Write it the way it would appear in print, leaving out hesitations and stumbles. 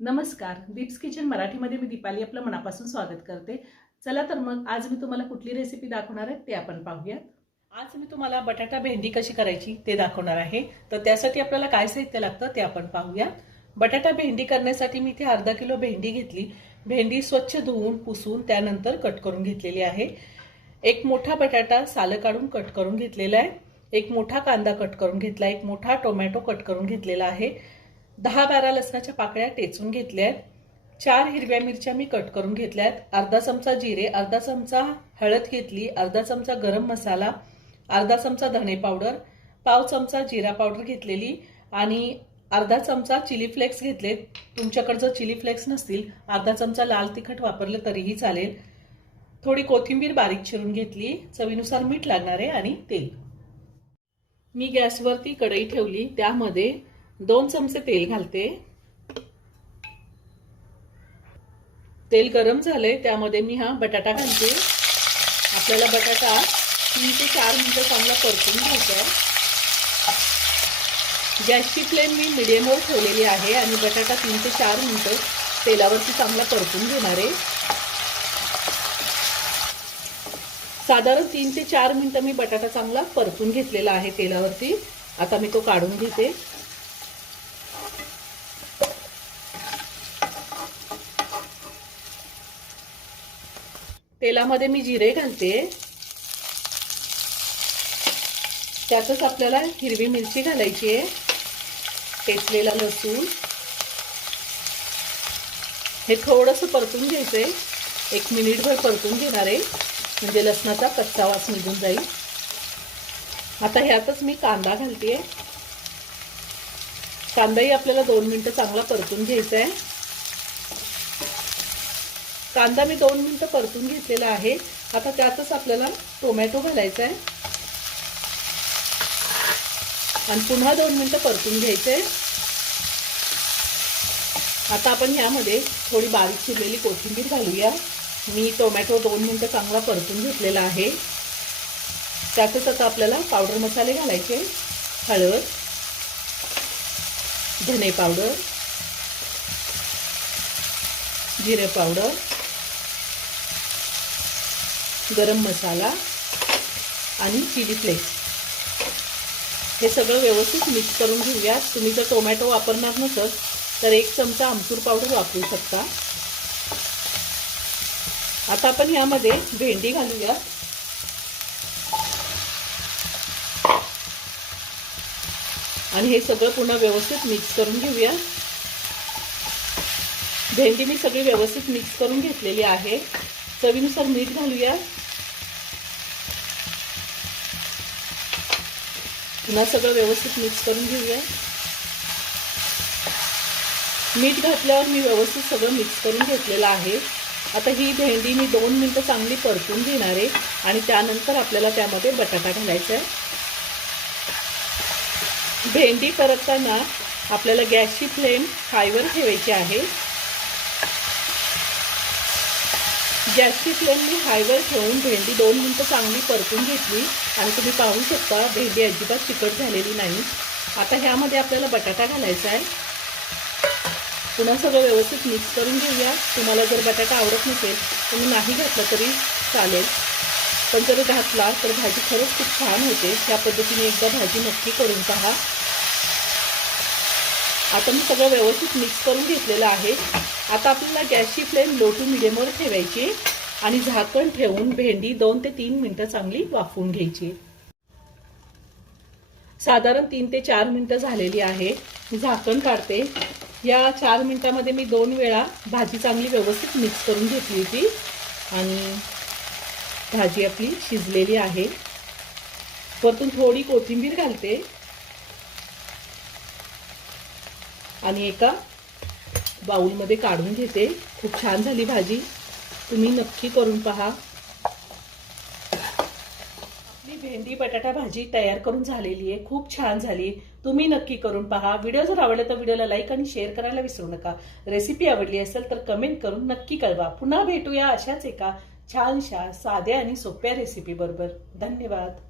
नमस्कार, दीप्स किचन मराठीमध्ये मी दीपाली आपलं मनापासून स्वागत करते। चला तर मग आज मी तुम्हाला कुठली रेसिपी दाखवणार आहे ते आपण पाहूया। आज मी तुम्हाला बटाटा भेंडी कशी करायची ते दाखवणार आहे। तर त्यासाठी आपल्याला काय साहित्य लागतं ते आपण पाहूया। बटाटा भेंडी करण्यासाठी मी इथे अर्धा किलो भेंडी घेतली। भेंडी स्वच्छ धुवून पुसून त्यानंतर कट करून घेतलेली आहे। एक मोठा बटाटा साल काढून कट करून घेतलेला आहे। एक मोठा कांदा कट करून घेतला, एक मोठा टोमॅटो कट करून घेतलेला आहे। 10-12 लसणाच्या पाकळ्या टेचून घेतल्या आहेत। 4 हिरव्या मिरच्या मी कट करून घेतल्या आहेत। अर्धा चमचा जिरे, अर्धा चमचा हळद घेतली, अर्धा चमचा गरम मसाला, अर्धा चमचा धणे पावडर, पाव चमचा जिरा पावडर घेतलेली आणि अर्धा चमचा चिली फ्लेक्स घेतले। तुमच्याकडे जर चिली फ्लेक्स नसतील अर्धा चमचा लाल तिखट वापरलं तरीही चालेल। थोडी कोथिंबीर बारीक चिरून घेतली, चवीनुसार मीठ लागणार आहे आणि तेल। मी गॅसवरती कढई ठेवली, त्यामध्ये 2 चमचे तेल घालते। तेल गरम झाले, त्यामध्ये मी हा बटाटा घालते। आपल्याला बटाटा 3 ते 4 मिनिटं चांगला परतून घ्यायचा आहे। गॅसची फ्लेम मी मीडियमवर ठेवलेली आहे आणि बटाटा 3 ते 4 मिनिटं तेलावरती चांगला परतून घेणार आहे। साधारण 3 ते 4 मिनिटं मी बटाटा चांगला परतून घेतलेला आहे तेलावरती। आता मी तो काढून घेते। तेलामध्ये मी जिरे घालते, त्यातच आपल्याला हिरवी मिरची घालायची आहे, ठेचलेला लसूण। हे थोडंसं परतून घ्यायचंय, 1 मिनिटभर परतून घेणार आहे, म्हणजे लसणाचा कच्चा वास निघून जाईल। आता ह्यातच मी कांदा घालते। कांदाही आपल्याला 2 मिनिटं चांगला परतून घ्यायचा आहे। कांदा मी 2 मिनिटं परतून घेतलेला आहे। आता त्यातच आपल्याला टोमॅटो घालायचा आहे आणि पुन्हा 2 मिनिटं परतून घ्यायचे। आता आपण ह्यामध्ये थोडी बारीक चिरलेली कोथिंबीर घालूया। मी टोमॅटो 2 मिनिटं चांगला परतून घेतलेला आहे। त्यातच आता आपल्याला पावडर मसाले घालायचे, हळद, धने पावडर, जिरे पावडर, गरम मसाला आणि चिली फ्लेक्स। हे सगळं व्यवस्थित मिक्स करून घेऊया। तुम्ही जर टोमॅटो वापरणार नसाल तर 1 चमचा आमचूर पावडर वापरू शकता। आता आपण यामध्ये भेंडी घालूया आणि हे सगळं पुन्हा व्यवस्थित मिक्स करून घेऊया। भेंडी मी सगळी व्यवस्थित मिक्स करून घेतलेली आहे। चवीनुसार मीठ घालूया। पुन्हा सगळं व्यवस्थित मिक्स करून घेऊया। मीठ घातल्यावर मी व्यवस्थित सगळं मिक्स करून घेतलेलं आहे। आता ही भेंडी मी 2 मिनिटं चांगली परतून घेणार आहे आणि त्यानंतर आपल्याला त्यामध्ये बटाटा घालायचा आहे। भेंडी परतताना आपल्याला गॅसची फ्लेम हायवर ठेवायची आहे। गॅसची फ्लेम मी हायवर ठेवून भेंडी 2 मिनिटं चांगली परतून घेतली आणि तुम्ही पाहू शकता भेंडी अजिबात चिकट झालेली नाही। आता ह्यामध्ये आपल्याला बटाटा घालायचा आहे। पुन्हा सगळं व्यवस्थित मिक्स करून घेऊया। तुम्हाला जर बटाटा आवडत नसेल तुम्ही नाही घातला तरी चालेल, पण जर घातला तर भाजी खरंच खूप छान होते। या पद्धतीने एकदा भाजी नक्की करून पहा। आता मी सगळं व्यवस्थित मिक्स करून घेतलेलं आहे। आता आपल्याला गॅसची फ्लेम लो टू मिडियमवर ठेवायची आणि झाकण ठेवून भेंडी 2 ते 3 मिनिटं चांगली वाफवून घ्यायची। साधारण 3 ते 4 मिनिटं झालेली आहे। मी झाकण काढते। या 4 मिनिटांमध्ये मी 2 वेळा भाजी चांगली व्यवस्थित मिक्स करून घेतली होती आणि भाजी आपली शिजलेली आहे। वरतून थोडी कोथिंबीर घालते आणि एका बाउलमध्ये काढून घेते। खूप छान झाली भाजी, तुम्ही नक्की करून पहा। आपली भेंडी बटाटा भाजी तयार करून झालेली आहे, खूप छान झाली। तुम्ही नक्की करून पहा। व्हिडिओ जर आवडला तर व्हिडिओला लाईक आणि शेअर करायला विसरू नका। रेसिपी आवडली असेल तर कमेंट करून नक्की कळवा। पुन्हा भेटूया अशाच एका छानशा साध्या आणि सोप्या रेसिपी बरोबर। धन्यवाद।